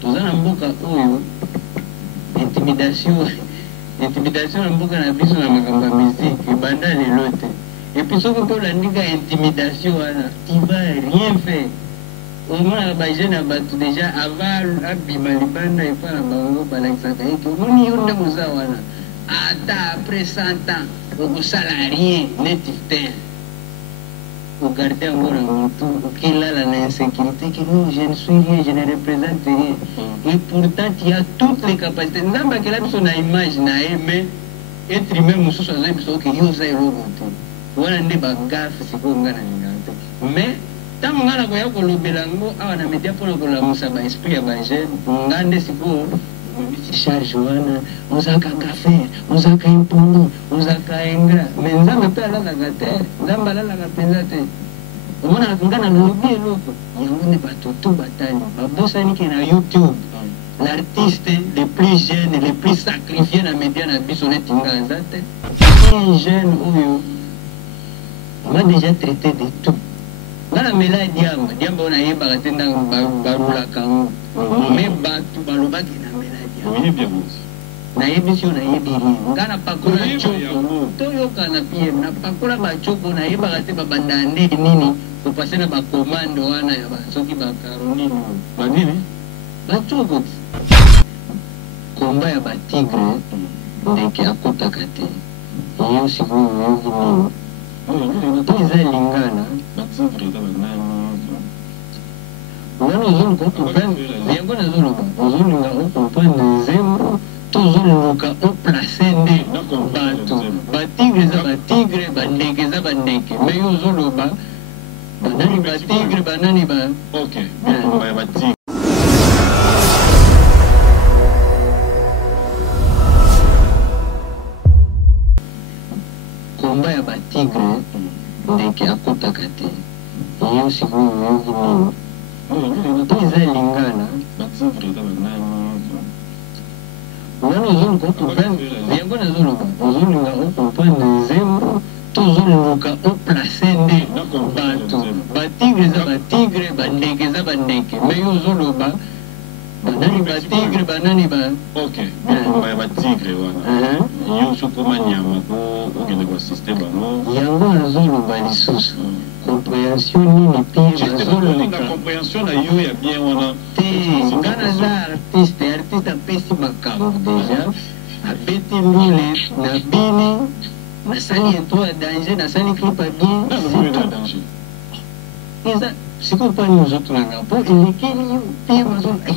tozana mboka oyo intimidation na mboka na biso na makambo ya musique banda lelo te. Et puis soki mpo olandika intimidation wana tu vas rien faire. Omonaka bajeune ya bato déjà avant abima libanda epa na bango balakisaka eke omoni yo nde moza wana ata après 100 ans okosala rien neti te ogarde yango na motu okilala na insécurité que non je ne suis rien, je ne représente rien. Et pourtant tu as toutes les capacités. Nzambe akela biso na image na ye mais être humain mosusu azoi biso oke yo oza eloko te wana nde bagafe sikoyo nga na lingaka te. Mais ntango nga na koya kolobela yango awa na media mpona kolamusa baesprit ya bajeune nga nde sikoyo charge wana ozaka kafe ozaka impundu ozaka engra. Mais nzambe mpe alalaka te, nzambe alalaka mpenza te. omonaka nga na lobi eloko yango nde bato to batali babosaniki na YouTube. L'artiste le plus jeune, le plus sacrifié na media na biso neti nga aza te. Un jeune oyo on m'a déjà traité de tout. Ngana mela diamba ona yebaka te ntango balulaka ngo me bato balobaki na mela diamba nayebi si yo nayebi rie ngana pakola choko toyokana pie na pakola bachoko nayebaka te babanda nde nini kopase na bakomando wana ya basoki bakaronini banini bachoko komba ya batigre ndeke akotaka te yo sikoyo oyoki nini to eza lingana wana ozoluka okomprendre yango nazoloba ozolinga okomprendre nzembo tozoluka oplace nde bato batigre eza batigre bandeke eza bandeke me yo ozoloba banani batigre banani ba batigre. komba ya batigre ndeke akotaka te yo sikoyo oyoki nini to eza lingana wana ozoluka okomprendre yango nazoloba ozolinga okomprendre nzembo tozoluka oplace nde bato batigre eza batigre bandeke eza bandeke me yo ozoloba banani batigre banani ba batigre wana yo sokoma nyama okende koasiste bango yango nazoloba lisusu compréhension nini pire nazoloba compréhension na yo ya bien wana te nga naza artiste apesi makambo deja abeti mbile na bini nasali intro ya danger nasali clip ya bien eza sikoyo mpani ozotulanga mpo elekeli yo pire mazoloba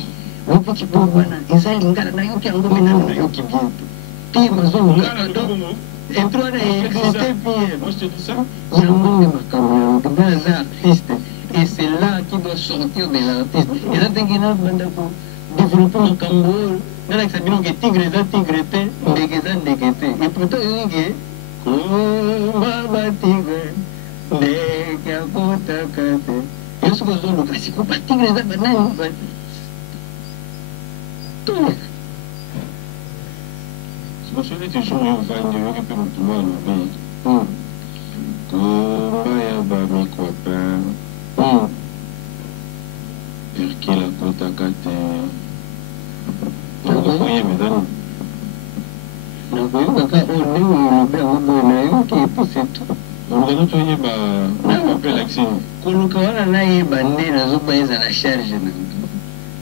lokoki bo wana eza lingana nayoki yango menano nayoki bien te pire mazolukaka do intro wana existe pire yango nde makambo yango nga aza artiste et c'est là qui doit sortir de l'artiste eza tenge na banda ko développer makambo oyo nalakisa bino ke tigre eza tigre te ndeke eza ndeke te et pourtant oyoki komba batigre ndeke akotaka te yo soki ozoluka siko batigre eza banani toleka sikosoki toujours yo vandi oyoki mpe motu mwa alobi komba ya bamikwapin Hercule akotaka te nakoyebezani nakoyebaka oyo ndenge olobi yango boye nayoki epi c'est tout olukana toyeba nape laxine koluka wana nayeba nde nazoba eza na charge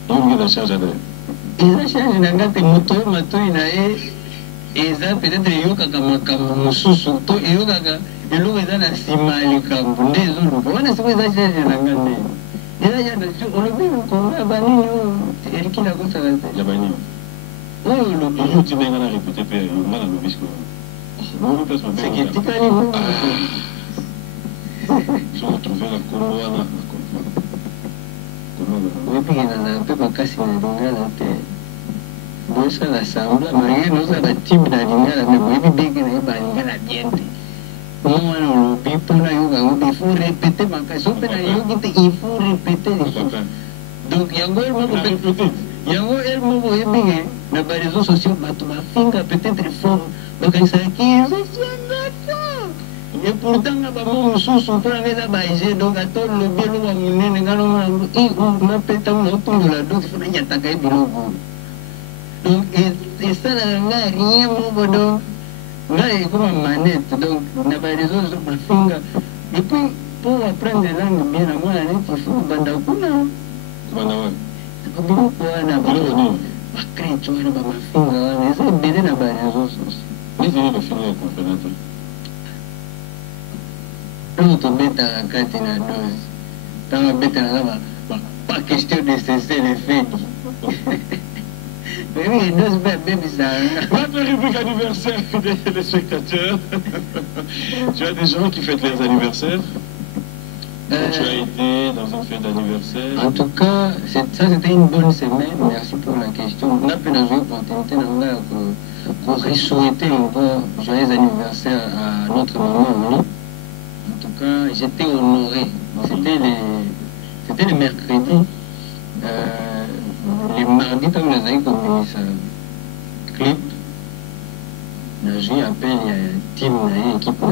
na nga na charge ade eza charge na nga te moto oyo matoi na ye eza peut-être eyokaka makambo mosusu to eyokaka eloko eza na nsima ya likambo nde ezoluka wana siko eza charge na nga nde eza yana olobi komba ya banini oyo Hercule akotaka te ya banini oyo olobi yo tinenga na répété mpe nga na lobi sikoyo seki etikali soko trouve na kombo wana oyebikena na mpe makasi na lingala te bosala sambla malgré nozala time na lingala me boyebi beke na ye balingala bien te wana olobi mpona yoka yango il faut répéter makasi o mpe na yoki te il faut répéter donc yango ele moko oyebike na bareseau sociaux bato bafinga peut-être fort bakanisaki ezosiangata Et pourtant, on a mon sous-sous, on a des baisers, donc à tout le bien, on a mon nez, on a pété un autre de la dose, il faut y attaquer le bureau. Donc, et ça, n'a rien, mon donc, là, il y a comme une manette, donc, on a pas les autres sur ma finger. Et puis, pour apprendre les langues bien à moi, il faut bandakuna. Bandawa. Beaucoup, on a besoin. Bakri, tu vois, ma finger, mais c'est bien là-bas, les autres. Mais il va finir à comprendre. L'autre bête à la carte na dose. Dans la bête à la pas question de cesser les faits. Mais oui, une dose bien bizarre. Notre rubrique anniversaire des spectateurs. Tu as des gens qui fêtent leurs anniversaires? Tu as été dans une fête d'anniversaire? En tout cas, ça c'était une bonne semaine. Merci pour la question. On a pu dans une opportunité pour souhaiter encore joyeux anniversaire à notre maman. En tout cas, j'étais honoré. C'était le mercredi. Le mardi, comme nous avons commis ce clip, j'ai appelé team, équipe,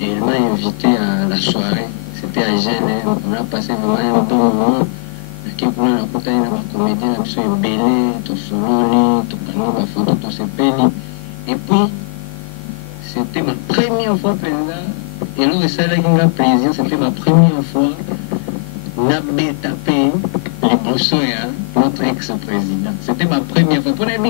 et il m'a invité à la soirée. C'était à Gênes. On a passé vraiment un bon moment. L'équipe, on a côté de la comédie, on a belé, tout sololi, tout pano, ma photo, tout ce peli. Et puis, c'était ma première fois pendant. Et alors, ça là qui m'a plaisir, c'était ma première fois. Nabé tapé les Bossoya, notre ex-président. C'était ma première fois. Pour les gens,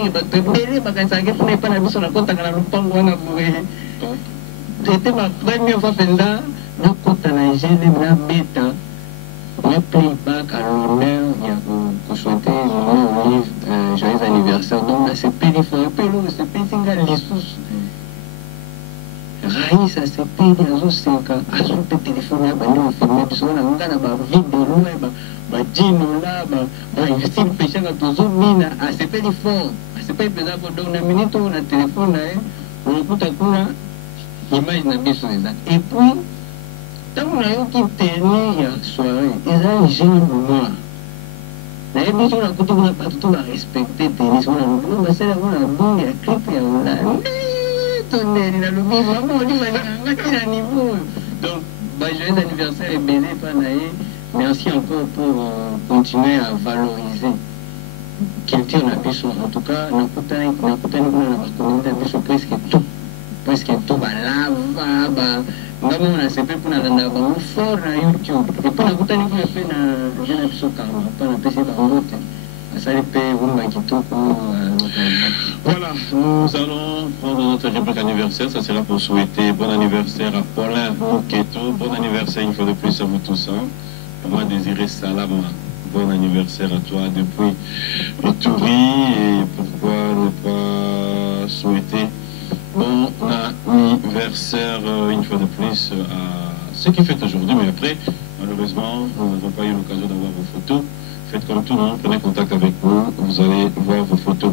c'était ma première fois pendant la côte à la gêne, la bêta. Le playback à l'honneur, il y a pour souhaiter mon livre, joyeux anniversaire. Donc là, c'est périphérie, c'est périphérie, Raïs a ses pays dans 5 ans, à son téléphone, à nous filmer, puis on a une vidéo, bah dino là, bah investir péché à tous les mines, à ses pays forts, à ses pays pesants, donc on a minute, on a téléphone, on écoute à quoi, image n'a pas besoin. Et puis, tant qu'on a eu qui tenait hier soirée, ils ont gêné moi. La émission, on a écouté, on n'a pas tout respecté, tennis, on a dit, c'est là, on a bon, il y a clip, il y a là. Donc, joyeux anniversaire et bébé Panaï. Merci encore pour continuer à valoriser culture Nabiso. En tout cas, nous avons presque tout, lava, nous avons accepté pour nous fort à YouTube. Et puis, nous avons fait un épisode pas un PC d'angote. Voilà, nous allons prendre notre rubrique anniversaire. Ça sera pour souhaiter bon anniversaire à Paulin Mouketo. Bon anniversaire une fois de plus à vous tous. Moi, Désiré Salam, bon anniversaire à toi depuis Ituri. Et pourquoi ne pas souhaiter bon anniversaire une fois de plus à ceux qui fêtent aujourd'hui. Mais après, malheureusement, nous n'avons pas eu l'occasion d'avoir vos photos. Faites comme tout le monde, prenez contact avec nous, vous allez voir vos photos.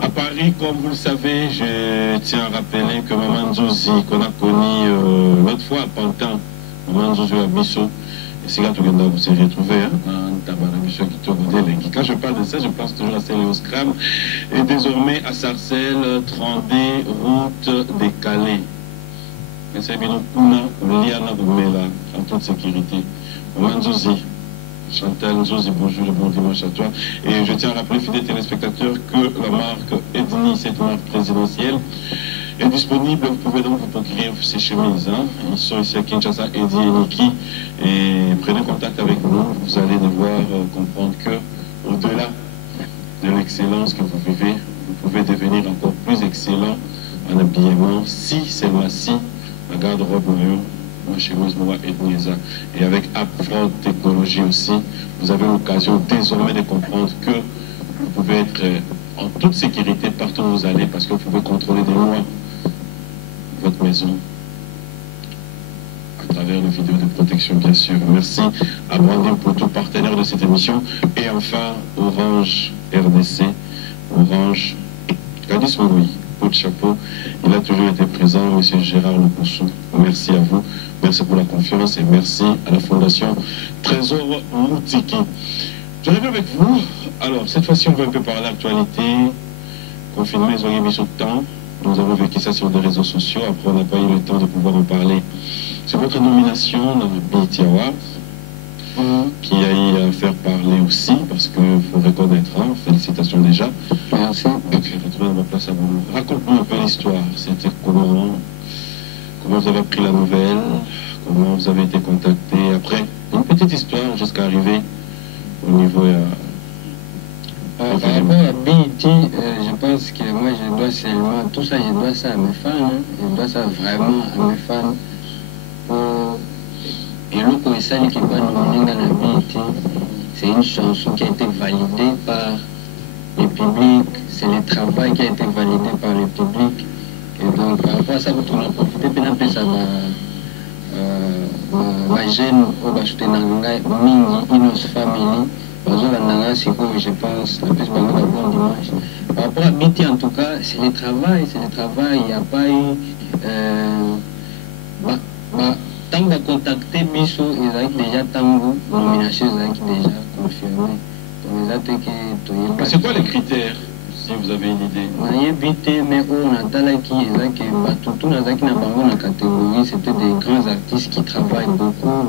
À Paris, comme vous le savez, je tiens à rappeler que Maman Zozi, qu'on a connu l'autre fois à Pantin, Maman Zozi à Bisso, et c'est là que vous s'est retrouvé, quand je parle de ça, je pense toujours à Céléo Scram, et désormais à Sarcelles, 30D, route des Calais. Et c'est bien, Liana Boumela, en toute sécurité. Maman Zozi. Chantal Nzozi, bonjour et bon dimanche à toi. Et je tiens à rappeler, fidèles téléspectateurs, que la marque Edni, cette marque présidentielle, est disponible. Vous pouvez donc vous procurer ces chemises. Ils sont ici à Kinshasa, Eddi et Niki. Et prenez contact avec nous. Vous allez devoir comprendre que, au-delà de l'excellence que vous vivez, vous pouvez devenir encore plus excellent en habillement. Si seulement si la garde-robe et avec Upfront Technologie aussi, vous avez l'occasion désormais de comprendre que vous pouvez être en toute sécurité partout où vous allez parce que vous pouvez contrôler de loin votre maison à travers les vidéos de protection bien sûr. Merci à Brandon pour tout partenaire de cette émission et enfin Orange RDC, Orange Gadis Mouroui, coup de chapeau, il a toujours été présent, M. Gérard Lepoussou. Merci à vous. Merci pour la confiance et merci à la Fondation Trésor Moutiki. Je reviens avec vous. Alors, cette fois-ci, on va un peu parler d'actualité. Confinement, ils ont mis sur le temps. Nous avons vécu ça sur des réseaux sociaux. Après, on n'a pas eu le temps de pouvoir en parler. C'est votre nomination dans le BET Awards qui a eu à faire parler aussi, parce qu'il faut reconnaître, hein, félicitations déjà. Merci. Ok, retournez à ma place à vous. Raconte-nous un peu l'histoire. C'était comment vous avez appris la nouvelle, comment vous avez été contacté. Après, une petite histoire jusqu'à arriver au niveau... Par rapport à BET, je pense que moi je dois seulement, tout ça je dois ça à mes fans, hein. Je dois ça vraiment à mes fans. Et le Sali qui va nominer dans la BET, c'est une chanson qui a été validée par le public, c'est le travail qui a été validé par le public. Et donc par rapport à ça, vous en profitez, puis après ça va. Ma jeune au Bachutenanga, Mingi, Inos Family, je pense, la plus bonne dimanche. Par rapport à BET, en tout cas, c'est le travail, il n'y a pas eu. Tant que contacter Bisso, ils ont déjà tant de nominations, ils ont déjà confirmé. Mais c'est quoi les critères, si vous avez une idée? On a BET, mais on a talaki, tout dans la catégorie, c'était des grands artistes qui travaillent beaucoup,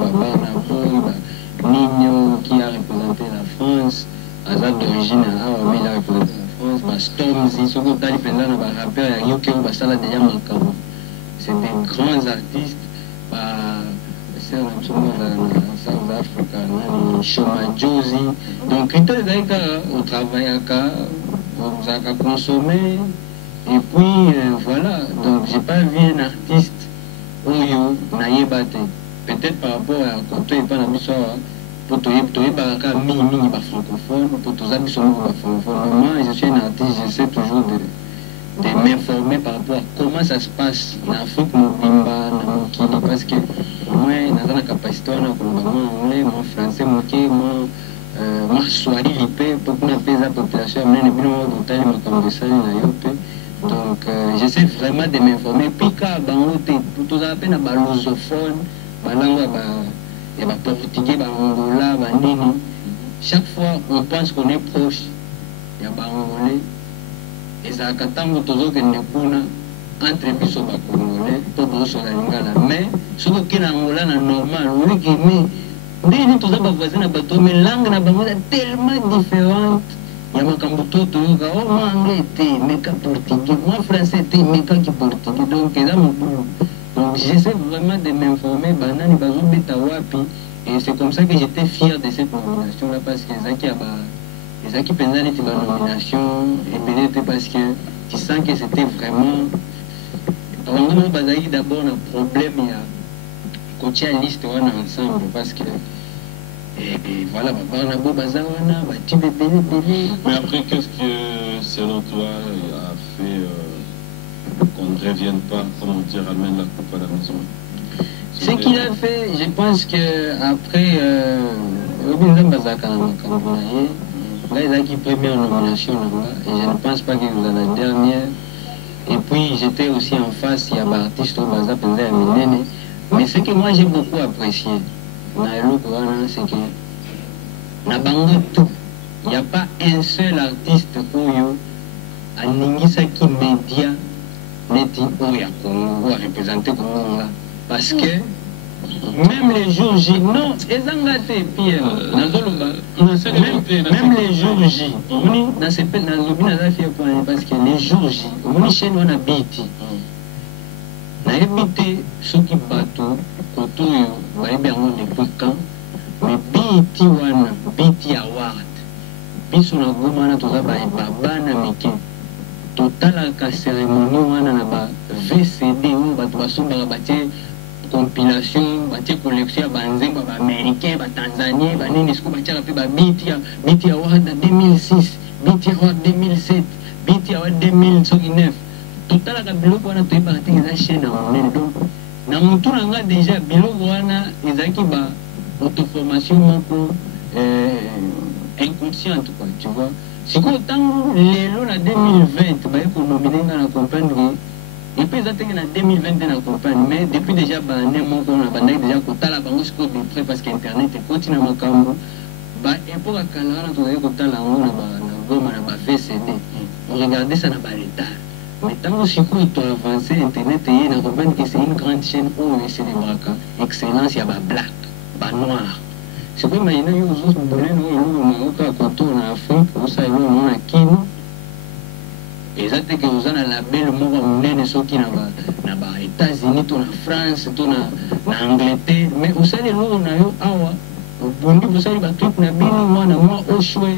Nino qui a représenté la France, Azad d'origine arabe, il a représenté la France, Stormzy, ce qu'on a représenté dans rappeur, Yuki, Basala déjà Makamo. C'est des grands artistes, c'est un South Africa, Shoma Josie. Donc, critères au travail, on a consommé, et puis voilà. Donc, j'ai pas vu un artiste où il n'a pas battu. Peut-être par rapport à quand il pas dans l'histoire, pour tout mini francophone, pour tous les francophone. Moi, je suis un artiste, j'essaie toujours de m'informer par rapport à comment ça se passe en Afrique, parce que moi, je suis la capacité de anglais, mon français, mon swahili, pour qu'on appelle la population, donc, j'essaie vraiment de m'informer. Puis, pour tous les lusophones, il y a portugais, angola, nini. Chaque fois, on pense qu'on est proche. Il y a angolais. Et ça a toujours que nous entre les congolais pour la lingala. Mais ce qui est angola, normal, oui, mais nous tous voisins, mais langue est tellement différente. Il y a moi anglais, mais portugais, moi français, mais portugais. Donc, donc j'essaie vraiment de m'informer, et c'est comme ça que j'étais fier de cette nomination-là, parce que les Aki Penzani étaient ma nomination, et peut-être parce que tu sens que c'était vraiment. D'abord, un problème, il y a coaché la liste ensemble, parce que. Et voilà, mais après, qu'est-ce que, selon toi, a fait qu'on ne revienne pas, comment dire, amène la coupe à la maison? Ce qu'il a fait, je pense qu'après, là, il a qui première nomination là-bas, et je ne pense pas qu'il vous a la dernière. Et puis, j'étais aussi en face, il y a un artiste au Baza, mais ce que moi j'ai beaucoup apprécié, c'est que il n'y a pas un seul artiste Oyo à Ningisa qui média n'est Oya Congo à représenter Congo. Parce que même les jours J, non, même les jours J, parce que les jours J, on a BET. Na ebité ceux qui battent koto yo bayebi yango depuis quand, mais BET wana BET Award biso na goma na toza bana mike totalaka cérémonie wana na ba VCD oyo bato basombaka batie compilation batie collection ya banzembo ya baaméricain batanzanien banini siko batiaka mpe BET Award ya 2006 BET Award 2007 BET Award 2009 total ka biloko wana toyebaka te eza chaîne ya monene. Donc na motu na nga déjà biloko wana ezalaki ba auto-formation moko inconsciente quoi, tu vois. Sikoyo ntango lelo na 2020 baye konomine nga na comprendre et puis eza tenge na 2020 na comprendre, mais depuis déjà bane moko na bandaki déjà kotala bango sikoyo de près parce que internet ekoti na makambo ba époque akala wana tozali kotala yango na goma na ba VCD on regardait ça na ba retard. Mais tant que tu as avancé Internet, il y a que c'est une grande chaîne où il célèbre excellence, il y a black, noir. C'est comme il y a des gens qui ont en Afrique, où ça y est, on a Kino. Et ça, c'est que vous avez un label, on a ceux qui sont aux États-Unis, en France, en Angleterre. Mais vous savez, nous, on a eu Awa. Vous savez, les clips, on a moi, au choix.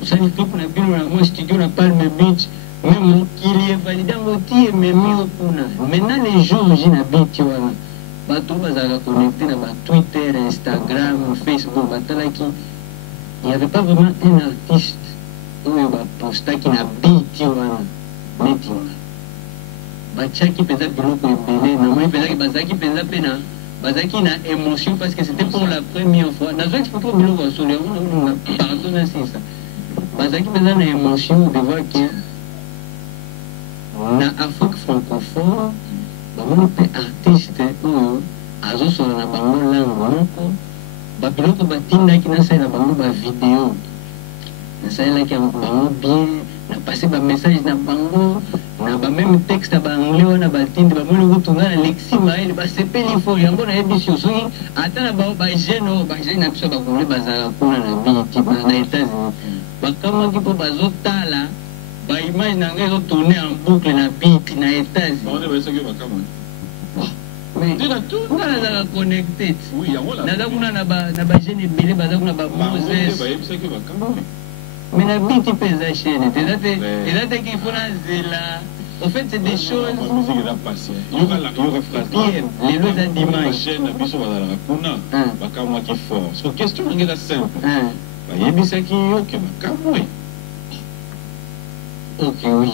Vous savez, les clips, on a studio, on a Palm Beach. Même qu'il est validé en outil, mais mieux pour nous. Maintenant, les jours, j'ai un bit, bato bazala connecté na Twitter, Instagram, Facebook, il n'y avait pas vraiment un artiste où il va poster qui n'a biti wana neti bachaki peza biloko ebele na moi peza ki bazaki peza pena bazaki na émotion parce que c'était pour la première fois nazo expliquer biloko sur les pardon na ça bazaki peza na émotion de voir que na Afrique francophone bamoni mpe artiste oyo azosola na bango langue moko babiloko batindaki nasalela bango bavideo nasalelaki bango bien napase bamessage na bango na bameme texte ya baanglais wana batindi bamoni kotunga na lexi maele basepeli fo yango nayebi sio soki ata na bagene oyo bagene na biso bakongole bazalaka kuna na biti na États-Unis bakamwaki mpo bazotala image na ngai ezotourne en boucle na biti na États-Unis mais nga nazala connected naza kuna na bagene ebele baza kuna bamoses mais na biti mpe eza chaîne eza te qu'il faut nazela en fait c'est des choses lelo eza dimanche bakamwaki fort so question nange eza simple bayebisaki yo ke bakamwe. Ok, oui.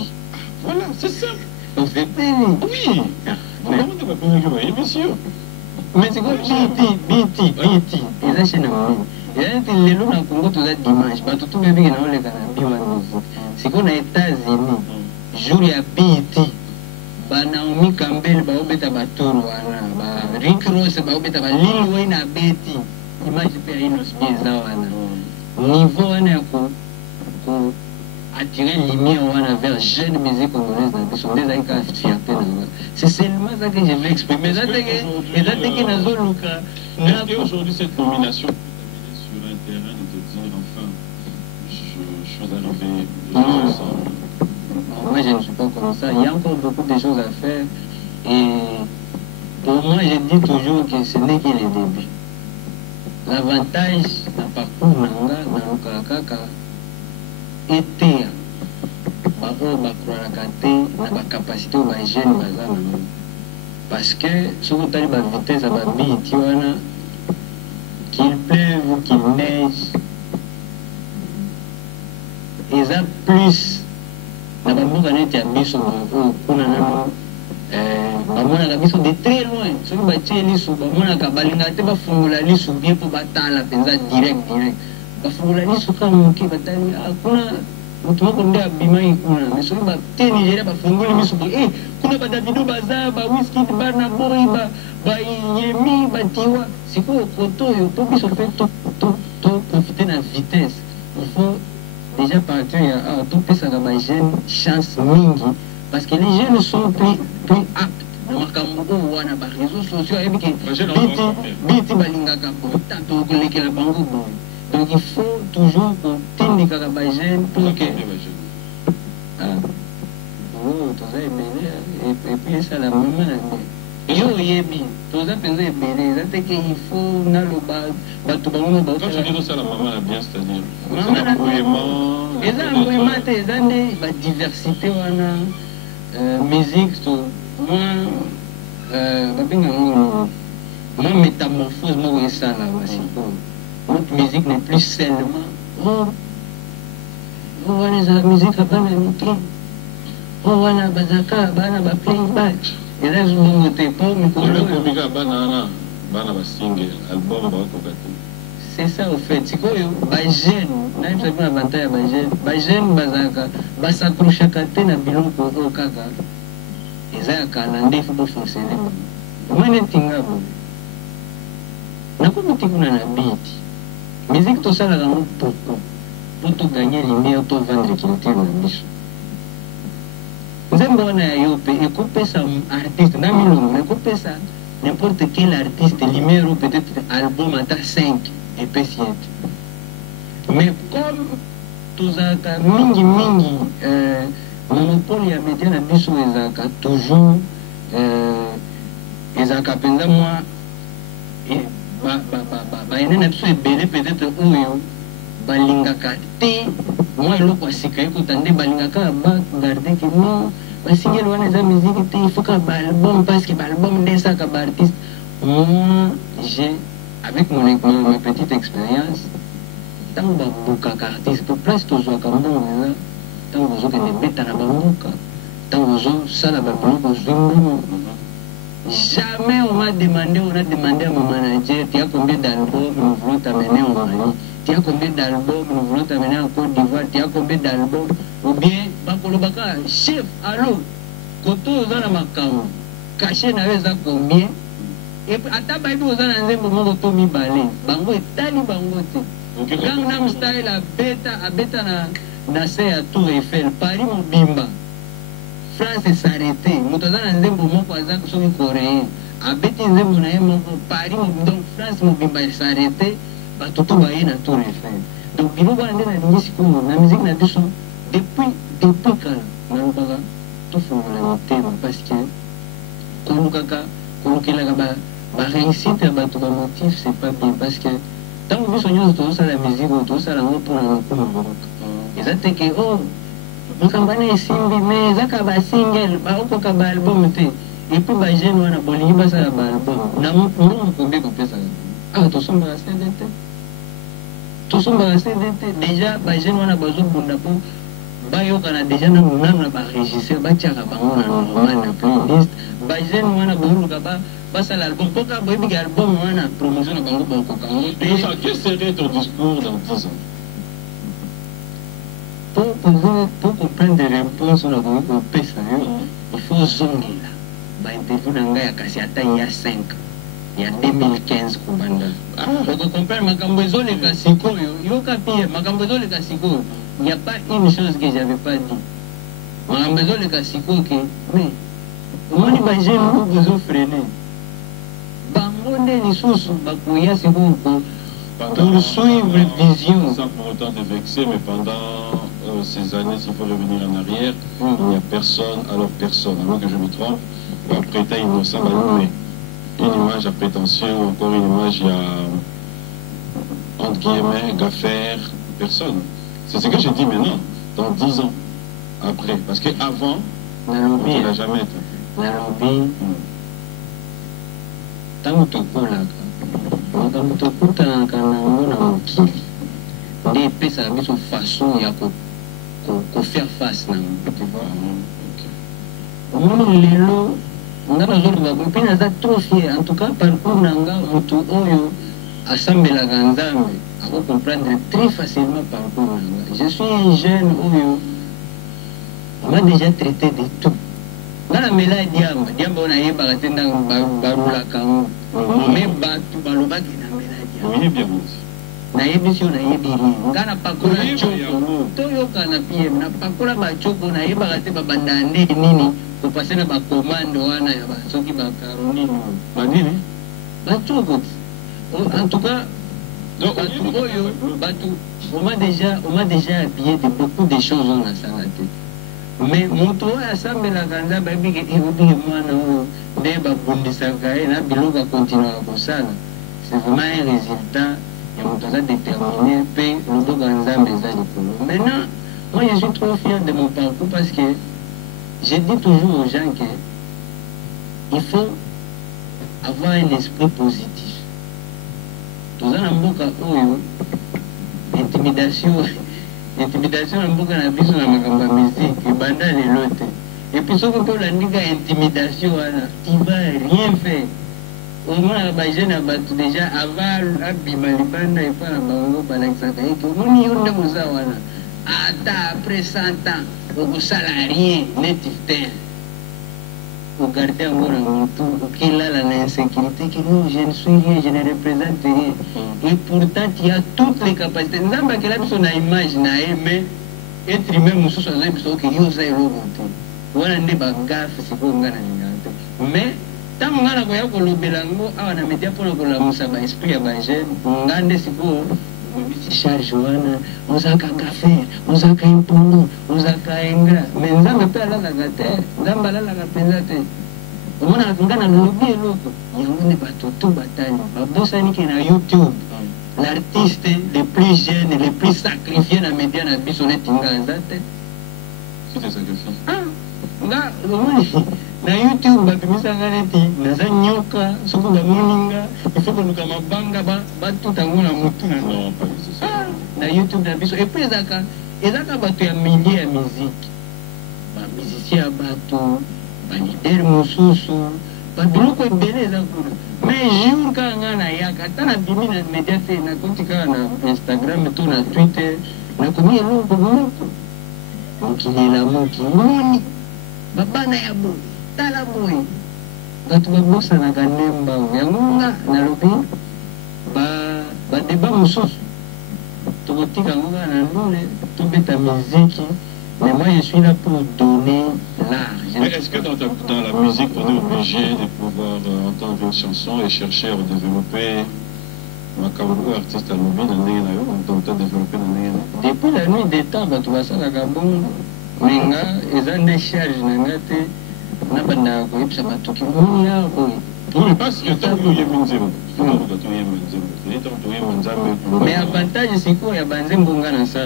Voilà, c'est simple. On fait pénis. Oui. Comment tu vas poser que émission? Mais c'est comme BT. Et là, chez nous. Et là, les lots dans Congo, tout ça dimanche. Bah, tout le monde est dans le c'est qu'on a États-Unis. Jour, il y a BT. Bah, Naomi Campbell, bah, obeta batoro, bah, Rick Ross, bah, obeta bah, Lil Wayne a BT. Image, il y a une autre niveau, on est à attirer lumière vers jeune musique congolaise dans sont des aïkas fierté. C'est seulement ça que je veux exprimer. Et ça aujourd'hui cette nomination sur un terrain de te dire enfin je suis arrivé moi je ne suis pas comme ça. Il y a encore beaucoup de choses à faire et pour moi je dis toujours que ce n'est que le début. L'avantage d'un parcours nanga dans le kaka était baoyo bakrolaka te na bacapacité oyo bajeune baza nango parce que soki otali bavitesse ya babiti wana qu'il pleuve ou qu'il neige eza plus na bamboka neti ya biso oyo kuna nano bamonaka biso de très loin soki batie lisu bamonaka balingaka te bafungola lisu bien mpo batala mpenza direct bafungola lisu kaka moke batali kuna moto moko nde abimaki kuna mais soki bate Nigeria bafungoli miso boye kuna badavido baza bawiskid bana boyi bayemi batiwa sikoyo koto oyo mpo biso mpe toprofite na vitesse il faut déjà partir ya awa topesaka bajeune chance mingi parce que les jeunes sont plus aptes na makambo oyo wana baréseaux sociaux ayebi ke biti balingaka boye tato kolekela bango boye. Donc il faut toujours continuer à faire pour que... Et puis ça la maman. Yo yebi, tout ça pensait belé, ça c'est qu'il faut na le bas, tout le monde va. Quand tu dis ça la maman a bien, c'est-à-dire. Maman. Et ça embrouillement, c'est ça la diversité wana, musique tout. Moi métamorphose moi ça là, c'est bon. Notre musique n'est plus seulement la musique à bana micro wana bazaka bana ba playback et là je me monte pas mais c'est ça au fait c'est quoi ba jeune na c'est pas avantage ba jeune bazaka basakrouchaka te na biloko o kaka eza kana ndefu pour fonctionner moi netinga bo nakoma tikuna na beat musique tout ça là pour tout gagner lumière tout vendre culture na biso nzembo wana ya yo mpe ekopesa artiste na milongo ekopesa n'importe quel artiste limero peut-être album ata 5 epesi ete mais comme tozalaka mingi monopole ya média na biso ezalaka toujours ezalaka mpenza mwa baene na biso ebele peut-être oyo balingaka te mwa eloko ya sika ekota nde balingaka bagarde ke non basingeli wana eza musique te il faut ka baalbum parce que baalbum nde esaka baartiste. Moi j'ai avec ma petite expérience ntango babukaka artiste po place tozwaka mbongo eza ntango ozokende beta na bamboka ntango ozosala babiloko ozwi mbongo. Jamais on m'a demandé, on a demandé à mon manager, tu as combien d'albums, nous voulons t'amener en Mali, tu as combien d'albums, nous voulons t'amener en Côte d'Ivoire, tu as combien d'albums, ou bien, Bakolobaka, chef, allô, Koto Ozana Makamo, caché n'avait ça combien, et à Baïbi Ozana Nzembo Moto Mi Balé, Bango et Tali Bangote, Gangnam Style à Beta na se à Tour Eiffel, Paris Mobimba. France s'arrêtait. Moutazana nzembo moko azak soki coréen. Abeti nzembo na ye moko Paris donc France mobimba s'arrêtait. Batutu baye na Tour Eiffel. Donc biloko wana nde nalingi sikoyo na musique na biso depuis kala nalobaka tofongola motema parce que kolukelaka baréussite ya bato bamotif c'est pas bien parce que ntango biso nyonso tozosala musique oyo tozosala yango mpona lokumu mboka eza te ke o mokambana esimbi me ezaka basingle baokoka baalbum te epuis bajeune wana bolingi basala baalbum na mbongo kombe kopesaka awa tosombaka cd te déjà bajeune wana bazobunda mpo bayokana déjà nanu na barégisseur batiaka bango na normal na playlist bajeune wana booluka basala album mpoka boyebika album wana promotion na bango bakoka ngo te. Quel serait ton discours dans 10 ans? Pour comprendre des réponses on a voulu qu'on pèse il faut zongela interview na ngai akasi ata ya 5 ya 2015 kubanda donc comprendre makambo ezoleka sikoyo yoka pia makambo ezoleka sikoyo il n'y a pas une chose que j'avais pas dit makambo ezoleka sikoyo ke mais omoni bajeune bozofrene bango nde lisusu bakoya sikoyo pour suivre vision. Sans pour autant te vexer, mais pendant ces années, s'il faut revenir en arrière, il n'y a personne, alors que je me trompe, va prêter innocent à nous, une image à prétentieux, ou encore une image à, entre guillemets, gaffaire, personne. C'est ce que je dis maintenant, dans 10 ans, après. Parce qu'avant, on ne l'a jamais été. Tant que makambo tokutanaka nango na mokili nde epesaka biso façon ya kofaire face nango omoni lelo nga nazoloba mpe naza trop fier en tout cas parcours na nga moto oyo asambelaka nzambe akocomprendre très facilement parcours na nga. Je suis un jeune oyo on m'a déjà traité de tout nga namela diamba oyo nayebaka te ndanga barulaka ngo me bato balobaki namela diamba nayebi si oyo nayebi rie nga napakola coko toyokana pie napakola bacoko nayebaka te babanda nde nini kopase na bakomande wana ya soki bakaronini banini bacoko en tout cas bato oyo bato on m'a déjà habillé de beaucoup de choses oyo nasala te mais moto oyo asambelaka nzambe ayebiki mwana oyo nde babundisaka ye na biloko akontinuaka kosala c'est vraiment un résultat ya moto aza déterminé mpe loboko ya nzambe eza likolo. Maintenant moi je suis trop fier de mon parcours parce que je dis toujours aux gens que il faut avoir un esprit positif. Toza na mboka oyo intimidation na mboka na biso na makambo ya musique ebanda lelo te epuis soki mpe olandika intimidation wana tu vas rien faire omonaka bajeune ya bato déjà ava abima libanda epa na bango balakisaka eke omoni yo nde koza wana ata après 100 ans okosala rien netif te ogarde yango na motu okilala na insécurité que non je ne suis rien je ne représente rien et pourtant tu as toutes les capacités nzambe akela biso na image na ye mais être humain mosusu azoyi biso oke yo oza eloko te wana nde bagafe sikoyo nga nalingaka te mais ntango nga nakoya kolobela yango awa na media mpona kolamusa baesprit ya bajeune nga nde sikoyo obisi charge wana ozaka kafe ozaka imponi ozaka engra mais nzambe mpe alalaka te nzambe alalaka mpenza te omona nga nalobi eloko yango nde bato to batali babosaniki na YouTube l'artiste le plus jeune le plus sacrifié na media na biso neti nga aza te nga omoni na YouTube bapimisanga neti naza nyoka soki bamoni nga ifo koluka mabanga batuta ngo na motu na YouTube na biso epuis ezaka bato ya milie ya miziki bamusicien ya bato balidere mosusu babiloko ebele eza kuna mais jour kaka nga nayaka ata na bimi na media te nakoti kaka na Instagram to na Twitter nakomi eloko moko mokili elamoki moni babana ya boye tala boye bato babosanaka ndemba yango nga nalobi badeba mosusu tokotika yango kaka na ndule tobeta miziki. Mais moi, je suis là pour donner l'art. Mais est-ce que dans la musique, on est obligé de pouvoir entendre une chanson et chercher à développer ma carrière artiste à l'objet dans les naïos, on doit développer dans les naïos? Depuis la nuit des temps, tu vas ça la gabon, mais ils ont des charges, n'a pas d'argent, ça va tout qui oui, parce que tant que mais avantage, c'est quoi? Il y a des gens qui ont ça.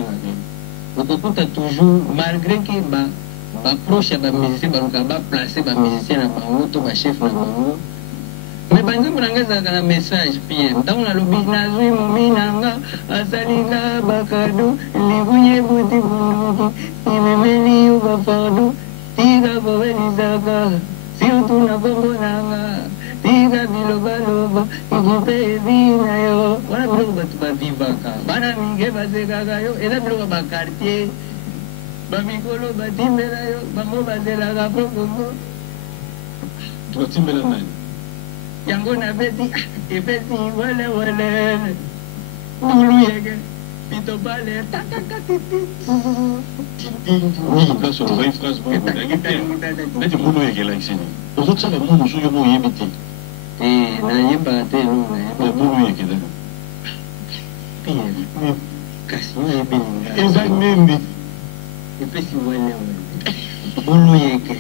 Okokuta toujours malgré que baproche ya bamusicien baluka baplace bamusicien na bango to bachef na bango mais banzembo nanga ezalaka na message pie ntango nalobi nazwi momi nanga asalinga bakado libunye buti bunuki imemeli yo bafardo tika kobelisaka surtout na bongo nanga tika bilobaloba ikupe ebina yo wana biloko bato bavivaka bana mingi basekaka yo eza biloko bakartier bamikolo batimbela yo bango bazelaka pokongo tokatimbela nani yango nabeti epesi welewele bulu yeke pito bale takakatiti oui place on va phrase bon neti bulu yeke la isini ozotala mo mosu yo moyebi te nayebaka te na bulu yeke da kasi oyebelinga eza nini epesi welewele bulu yeke